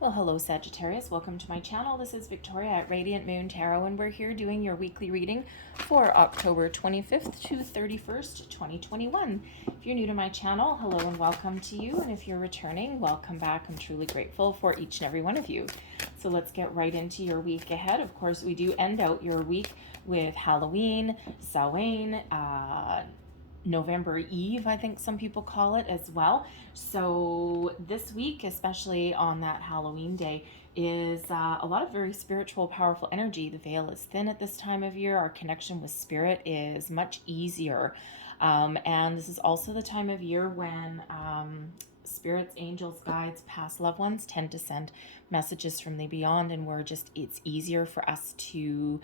Well, hello Sagittarius, welcome to my channel. This is Victoria at Radiant Moon Tarot, and we're here doing your weekly reading for October 25th to 31st, 2021. If you're new to my channel, hello and welcome to you, and if you're returning, welcome back. I'm truly grateful for each and every one of you. So let's get right into your week ahead. Of course, we do end out your week with Halloween, Samhain, November Eve, I think some people call it as well. So this week, especially on that Halloween day, is a lot of very spiritual, powerful energy. The veil is thin at this time of year. Our connection with spirit is much easier. And this is also the time of year when spirits, angels, guides, past loved ones tend to send messages from the beyond, and it's easier for us to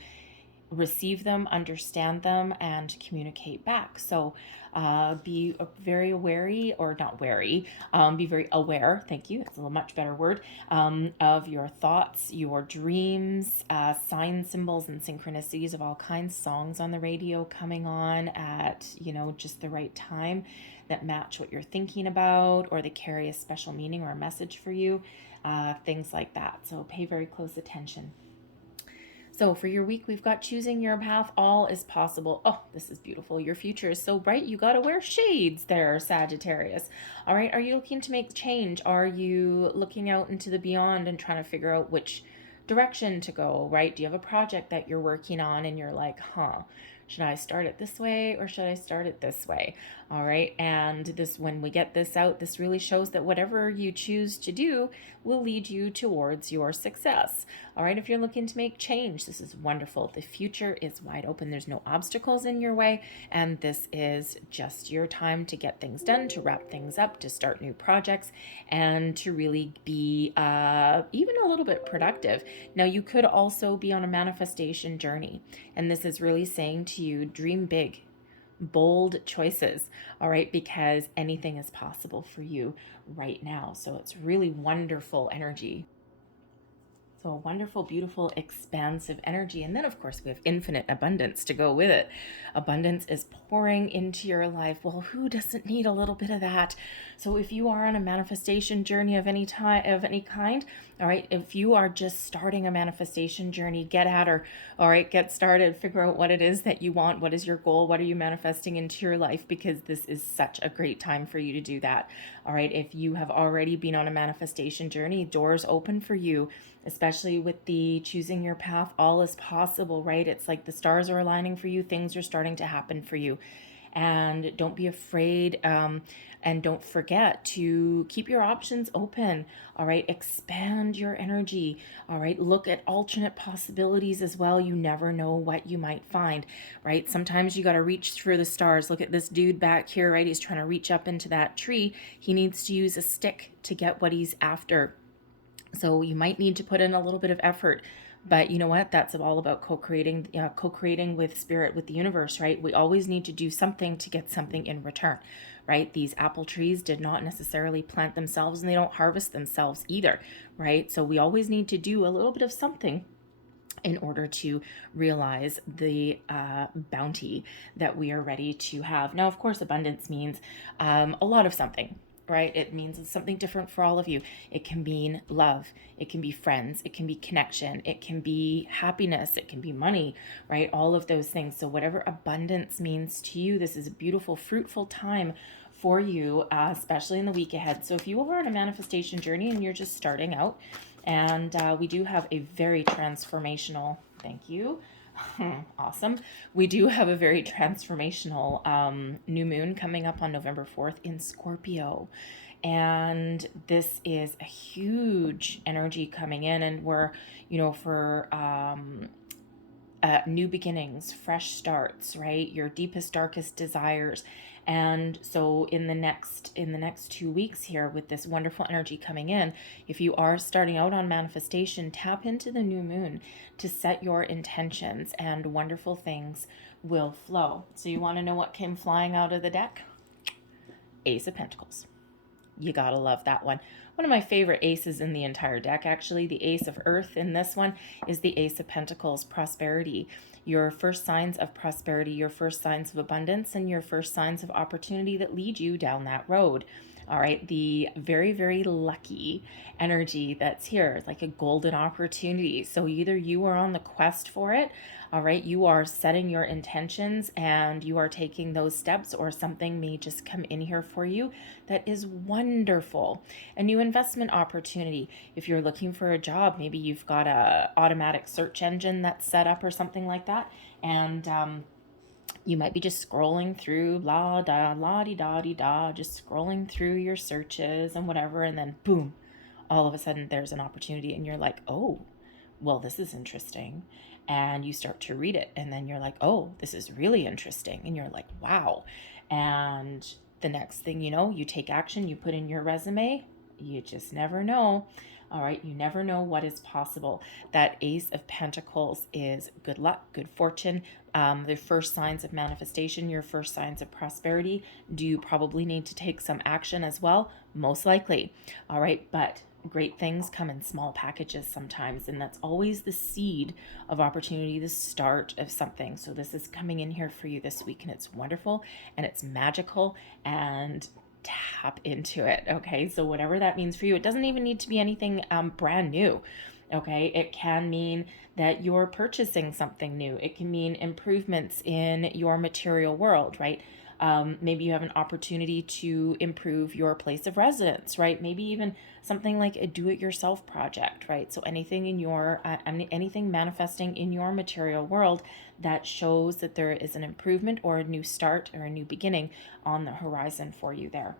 receive them, understand them, and communicate back. So be very wary, or not wary, be very aware, thank you, it's a much better word, of your thoughts, your dreams, signs, symbols, and synchronicities of all kinds, songs on the radio coming on at, just the right time that match what you're thinking about, or they carry a special meaning or a message for you, things like that. So pay very close attention. So for your week, we've got choosing your path. All is possible. Oh, this is beautiful. Your future is so bright. You got to wear shades there, Sagittarius. All right. Are you looking to make change? Are you looking out into the beyond and trying to figure out which direction to go, right? Do you have a project that you're working on and you're like, should I start it this way or should I start it this way? All right. And when we get this out, this really shows that whatever you choose to do will lead you towards your success. All right. If you're looking to make change, this is wonderful. The future is wide open. There's no obstacles in your way. And this is just your time to get things done, to wrap things up, to start new projects, and to really be even a little bit productive. Now, you could also be on a manifestation journey. And this is really saying to you, dream big, bold choices, all right, because anything is possible for you right now. So it's really wonderful energy. So a wonderful, beautiful, expansive energy. And then, of course, we have infinite abundance to go with it. Abundance is pouring into your life. Well, who doesn't need a little bit of that? So if you are on a manifestation journey of any kind, all right, if you are just starting a manifestation journey, get at her. All right, get started. Figure out what it is that you want. What is your goal? What are you manifesting into your life? Because this is such a great time for you to do that. All right, if you have already been on a manifestation journey, doors open for you, especially with the choosing your path. All is possible, right? It's like the stars are aligning for you. Things are starting to happen for you. And don't be afraid, and don't forget to keep your options open. All right, expand your energy. All right, look at alternate possibilities as well. You never know what you might find, right? Sometimes you got to reach for the stars. Look at this dude back here, right? He's trying to reach up into that tree. He needs to use a stick to get what he's after. So you might need to put in a little bit of effort, but you know what? That's all about co-creating with spirit, with the universe, right? We always need to do something to get something in return, right? These apple trees did not necessarily plant themselves, and they don't harvest themselves either, right? So we always need to do a little bit of something in order to realize the bounty that we are ready to have. Now, of course, abundance means a lot of something, right? It means it's something different for all of you. It can mean love. It can be friends. It can be connection. It can be happiness. It can be money, right? All of those things. So whatever abundance means to you, this is a beautiful, fruitful time for you, especially in the week ahead. So if you are on a manifestation journey and you're just starting out, and we do have a very transformational, thank you, awesome. We do have a very transformational new moon coming up on November 4th in Scorpio. And this is a huge energy coming in, and we're, for new beginnings, fresh starts, right? Your deepest, darkest desires. And so in the next 2 weeks here, with this wonderful energy coming in, if you are starting out on manifestation, tap into the new moon to set your intentions, and wonderful things will flow. So you want to know what came flying out of the deck? Ace of Pentacles. You gotta love that one. One of my favorite aces in the entire deck, actually. The Ace of Earth in this one is the Ace of Pentacles, prosperity. Your first signs of prosperity, your first signs of abundance, and your first signs of opportunity that lead you down that road. All right, the very, very lucky energy that's here. It's like a golden opportunity. So either you are on the quest for it, all right, you are setting your intentions and you are taking those steps, or something may just come in here for you that is wonderful. A new investment opportunity. If you're looking for a job, maybe you've got a automatic search engine that's set up or something like that, and you might be just scrolling through la da la di da di da, just scrolling through your searches and whatever, and then boom, all of a sudden there's an opportunity and you're like, oh, well, this is interesting. And you start to read it and then you're like, oh, this is really interesting. And you're like, wow. And the next thing you know, you take action, you put in your resume. You just never know. All right, you never know what is possible. That Ace of Pentacles is good luck, good fortune, the first signs of manifestation, your first signs of prosperity. Do you probably need to take some action as well? Most likely. All right, but great things come in small packages sometimes, and that's always the seed of opportunity, the start of something. So this is coming in here for you this week, and it's wonderful and it's magical, and tap into it. Okay, so whatever that means for you, it doesn't even need to be anything brand new. Okay, it can mean that you're purchasing something new. It can mean improvements in your material world, right? Maybe you have an opportunity to improve your place of residence, right? Maybe even something like a do-it-yourself project, right? So anything in your anything manifesting in your material world that shows that there is an improvement or a new start or a new beginning on the horizon for you there.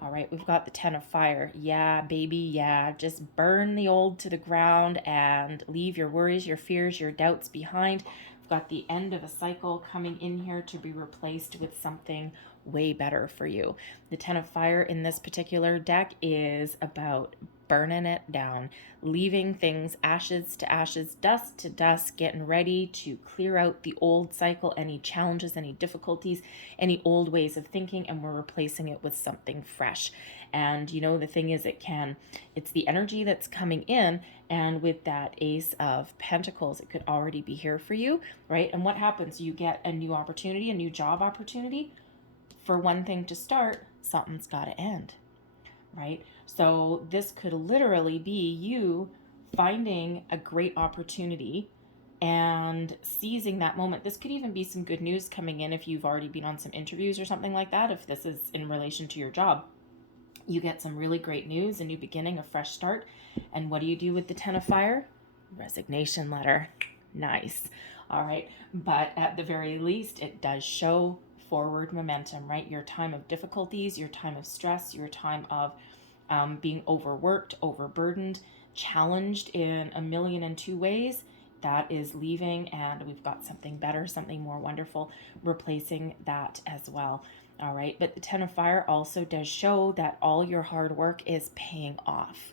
All right, we've got the Ten of Fire. Yeah, baby, yeah. Just burn the old to the ground and leave your worries, your fears, your doubts behind. We've got the end of a cycle coming in here to be replaced with something way better for you. The Ten of Fire in this particular deck is about burning it down, leaving things ashes to ashes, dust to dust, getting ready to clear out the old cycle, any challenges, any difficulties, any old ways of thinking, and we're replacing it with something fresh. And you know, the thing is, it's the energy that's coming in, and with that Ace of Pentacles, it could already be here for you, right? And what happens? You get a new opportunity, a new job opportunity. For one thing to start, something's got to end, right? So this could literally be you finding a great opportunity and seizing that moment. This could even be some good news coming in if you've already been on some interviews or something like that. If this is in relation to your job, you get some really great news, a new beginning, a fresh start. And what do you do with the Ten of Fire? Resignation letter. Nice. All right. But at the very least, it does show forward momentum, right? Your time of difficulties, your time of stress, your time of being overworked, overburdened, challenged in a million and two ways, that is leaving, and we've got something better, something more wonderful replacing that as well. All right, but the Ten of Fire also does show that all your hard work is paying off.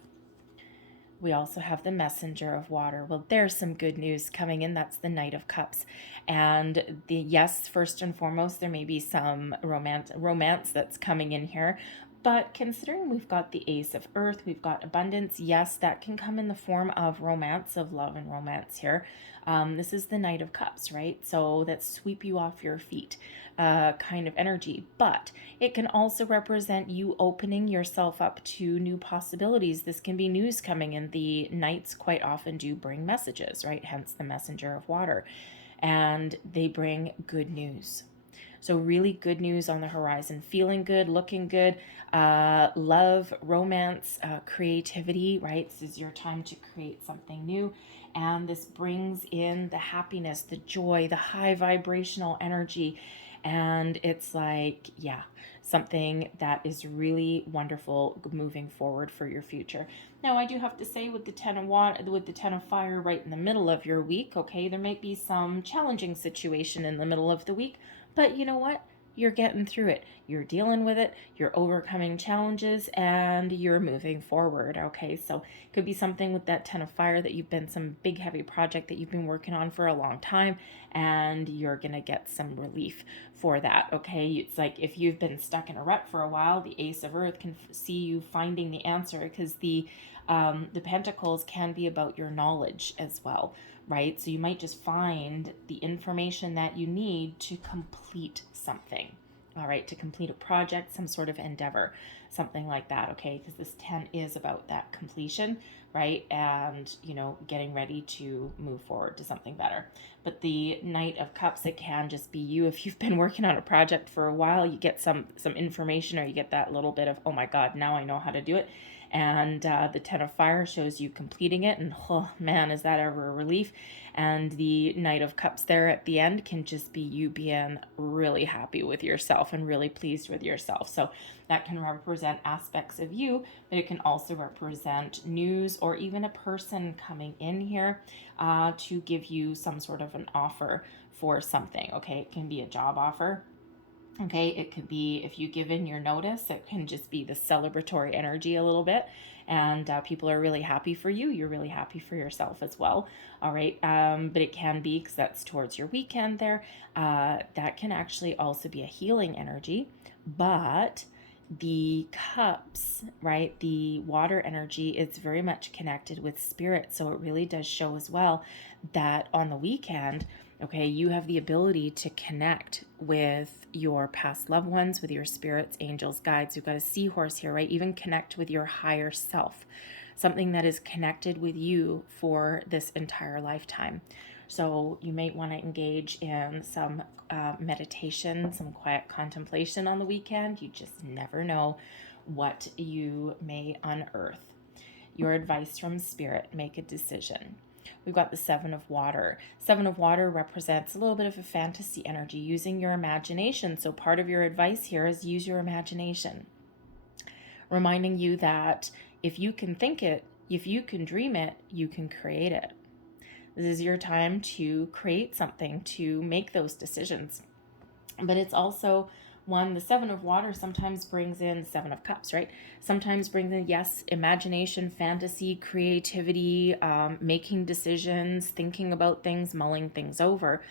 We also have the Messenger of Water. Well, there's some good news coming in. That's the Knight of Cups. And yes, first and foremost, there may be some romance that's coming in here. But considering we've got the Ace of Earth, we've got abundance, yes, that can come in the form of romance, of love and romance here. This is the Knight of Cups, right? So that sweep you off your feet kind of energy. But it can also represent you opening yourself up to new possibilities. This can be news coming in. The Knights quite often do bring messages, right? Hence the Messenger of Water. And they bring good news. So really good news on the horizon, feeling good, looking good, love, romance, creativity, right? This is your time to create something new. And this brings in the happiness, the joy, the high vibrational energy. And it's like, yeah, something that is really wonderful moving forward for your future. Now, I do have to say, with the Ten of Fire right in the middle of your week, okay, there might be some challenging situation in the middle of the week, but you know what? You're getting through it. You're dealing with it. You're overcoming challenges, and you're moving forward. Okay, so it could be something with that Ten of Fire that you've been some big heavy project that you've been working on for a long time, and you're gonna get some relief for that. Okay, it's like if you've been stuck in a rut for a while, the Ace of Earth can see you finding the answer, because the Pentacles can be about your knowledge as well, right? So you might just find the information that you need to complete something. all right, to complete a project, some sort of endeavor, something like that, okay? Because this 10 is about that completion, right? And, you know, getting ready to move forward to something better. But the Knight of Cups, it can just be you. If you've been working on a project for a while, you get some information, or you get that little bit of, oh my God, now I know how to do it. And the 10 of Fire shows you completing it, and oh man, is that ever a relief. And the Knight of Cups there at the end can just be you being really happy with yourself and really pleased with yourself. So that can represent aspects of you, but it can also represent news or even a person coming in here to give you some sort of an offer for something. Okay, it can be a job offer. Okay, it could be, if you give in your notice, it can just be the celebratory energy a little bit, and people are really happy for you. You're really happy for yourself as well. All right, but it can be, because that's towards your weekend there, that can actually also be a healing energy. But the cups, right, the water energy, it's very much connected with spirit. So it really does show as well that on the weekend, okay, you have the ability to connect with your past loved ones, with your spirits, angels, guides. You've got a seahorse here, right? Even connect with your higher self, something that is connected with you for this entire lifetime. So you may want to engage in some meditation, some quiet contemplation on the weekend. You just never know what you may unearth. Your advice from Spirit: make a decision. We've got the Seven of Water. Seven of Water represents a little bit of a fantasy energy, using your imagination. So part of your advice here is use your imagination. Reminding you that if you can think it, if you can dream it, you can create it. This is your time to create something, to make those decisions. But it's also one, the Seven of Water sometimes brings in Seven of Cups, right? Sometimes brings in, yes, imagination, fantasy, creativity, making decisions, thinking about things, mulling things over.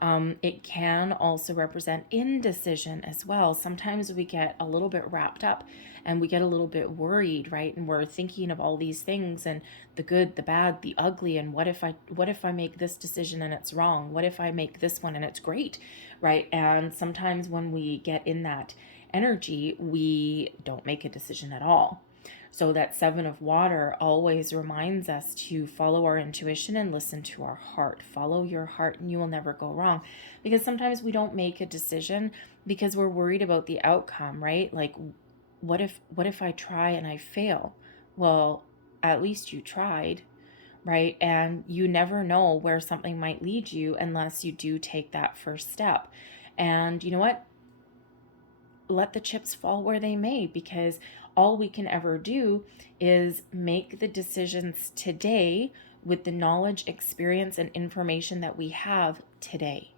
It can also represent indecision as well. Sometimes we get a little bit wrapped up and we get a little bit worried, right? And we're thinking of all these things, and the good, the bad, the ugly, and what if I make this decision and it's wrong? What if I make this one and it's great, right? And sometimes when we get in that energy, we don't make a decision at all. So that Seven of Water always reminds us to follow our intuition and listen to our heart. Follow your heart and you will never go wrong. Because sometimes we don't make a decision because we're worried about the outcome, right? Like, what if I try and I fail? Well, at least you tried, right? And you never know where something might lead you unless you do take that first step. And you know what? Let the chips fall where they may, because all we can ever do is make the decisions today with the knowledge, experience, and information that we have today.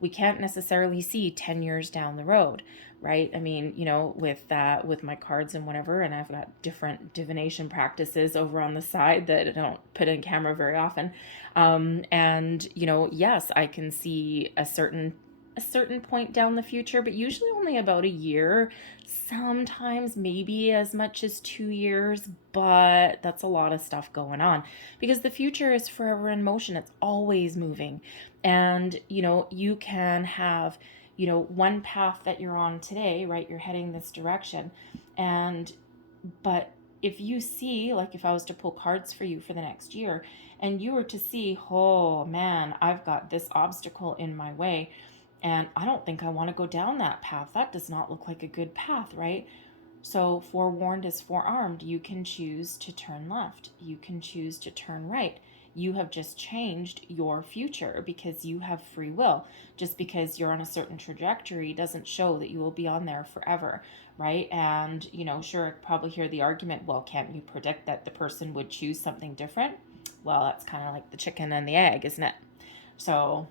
We can't necessarily see 10 years down the road, right? I mean, you know, with my cards and whatever, and I've got different divination practices over on the side that I don't put in camera very often. And, you know, yes, I can see a certain point down the future, but usually only about a year, sometimes maybe as much as 2 years, but that's a lot of stuff going on because the future is forever in motion. It's always moving. And, you know, you can have, you know, one path that you're on today, right? You're heading this direction. But if you see, like if I was to pull cards for you for the next year and you were to see, oh man, I've got this obstacle in my way, and I don't think I want to go down that path. That does not look like a good path, right? So forewarned is forearmed. You can choose to turn left. You can choose to turn right. You have just changed your future because you have free will. Just because you're on a certain trajectory doesn't show that you will be on there forever, right? And, you know, sure, I'd probably hear the argument, well, can't you predict that the person would choose something different? Well, that's kind of like the chicken and the egg, isn't it? So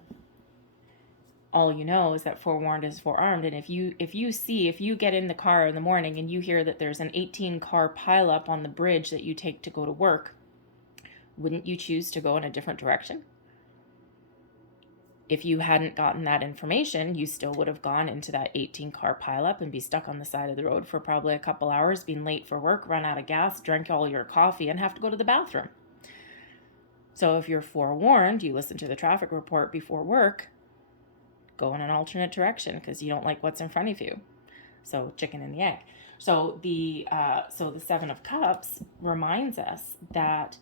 all you know is that forewarned is forearmed. And if you get in the car in the morning and you hear that there's an 18 car pileup on the bridge that you take to go to work, wouldn't you choose to go in a different direction? If you hadn't gotten that information, you still would have gone into that 18 car pileup and be stuck on the side of the road for probably a couple hours, being late for work, run out of gas, drink all your coffee, and have to go to the bathroom. So if you're forewarned, you listen to the traffic report before work, go in an alternate direction because you don't like what's in front of you. So chicken and the egg. So the Seven of Cups reminds us that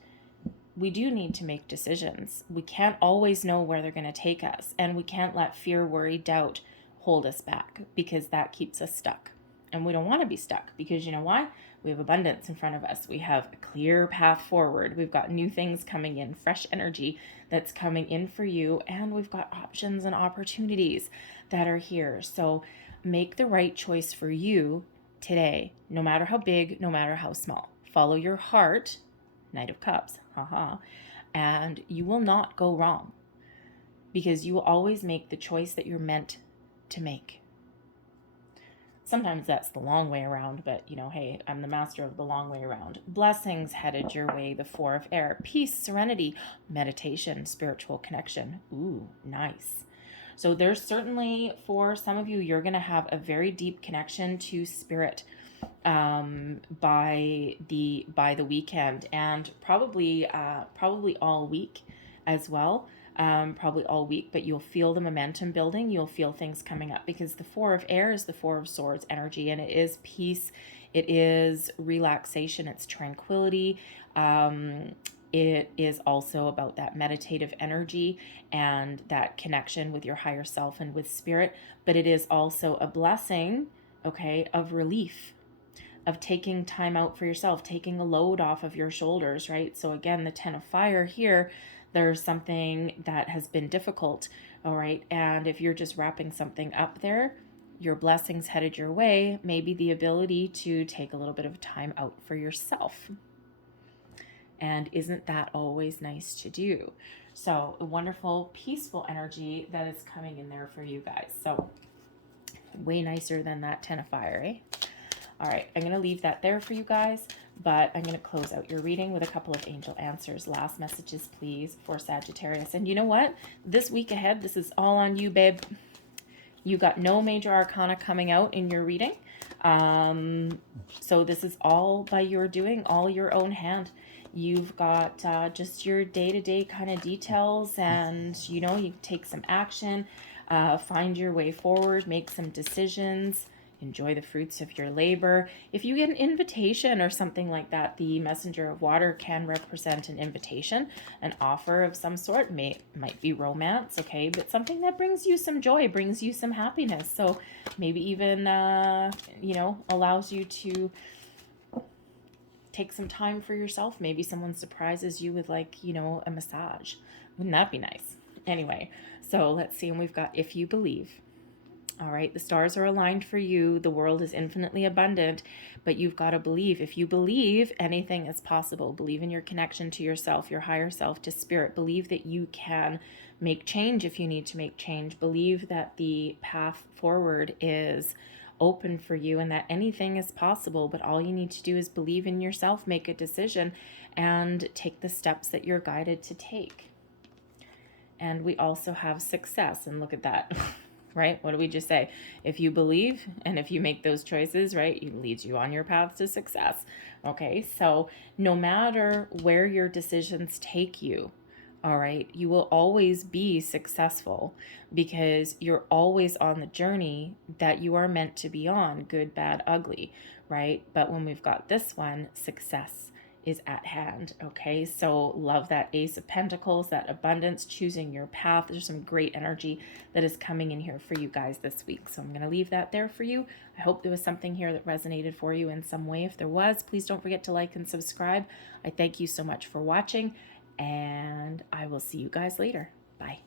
we do need to make decisions. We can't always know where they're going to take us, and we can't let fear, worry, doubt hold us back, because that keeps us stuck. And we don't want to be stuck, because you know why? We have abundance in front of us. We have a clear path forward. We've got new things coming in, fresh energy that's coming in for you, and we've got options and opportunities that are here. So make the right choice for you today, no matter how big, no matter how small. Follow your heart, Knight of Cups, and you will not go wrong, because you will always make the choice that you're meant to make. Sometimes that's the long way around, but you know, hey, I'm the master of the long way around. Blessings headed your way, the Four of Air. Peace, serenity, meditation, spiritual connection. Ooh, nice. So there's certainly, for some of you, you're going to have a very deep connection to spirit by the weekend, and probably all week as well. Probably all week, but you'll feel the momentum building. You'll feel things coming up, because the Four of Air is the Four of Swords energy, and it is peace. It is relaxation. It's tranquility. It is also about that meditative energy and that connection with your higher self and with spirit. But it is also a blessing, okay, of relief, of taking time out for yourself, taking a load off of your shoulders, right? So again, the Ten of Fire here, there's something that has been difficult, all right? And if you're just wrapping something up there, your blessings headed your way, maybe the ability to take a little bit of time out for yourself. And isn't that always nice to do? So a wonderful, peaceful energy that is coming in there for you guys. So way nicer than that Ten of Fire, eh? All right, I'm going to leave that there for you guys, but I'm going to close out your reading with a couple of angel answers. Last messages, please, for Sagittarius. And you know what? This week ahead, this is all on you, babe. You got no major arcana coming out in your reading. So this is all by your doing, all your own hand. You've got just your day-to-day kind of details, and, you know, you take some action, find your way forward, make some decisions, enjoy the fruits of your labor. If you get an invitation or something like that, the messenger of water can represent an invitation, an offer of some sort. Might be romance, okay, but something that brings you some joy, brings you some happiness. So maybe even, you know, allows you to take some time for yourself. Maybe someone surprises you with, like, you know, a massage. Wouldn't that be nice? Anyway, so let's see. And we've got if you believe. All right, the stars are aligned for you. The world is infinitely abundant, but you've got to believe. If you believe, anything is possible. Believe in your connection to yourself, your higher self, to spirit. Believe that you can make change if you need to make change. Believe that the path forward is open for you and that anything is possible, but all you need to do is believe in yourself, make a decision, and take the steps that you're guided to take. And we also have success, and look at that. Right? What do we just say? If you believe and if you make those choices, right, it leads you on your path to success. Okay, so no matter where your decisions take you, all right, you will always be successful, because you're always on the journey that you are meant to be on, good, bad, ugly, right? But when we've got this one, success is at hand. Okay, so love that Ace of Pentacles, that abundance, choosing your path. There's some great energy that is coming in here for you guys this week, so I'm going to leave that there for you. I hope there was something here that resonated for you in some way. If there was, please don't forget to like and subscribe. I thank you so much for watching, and I will see you guys later. Bye.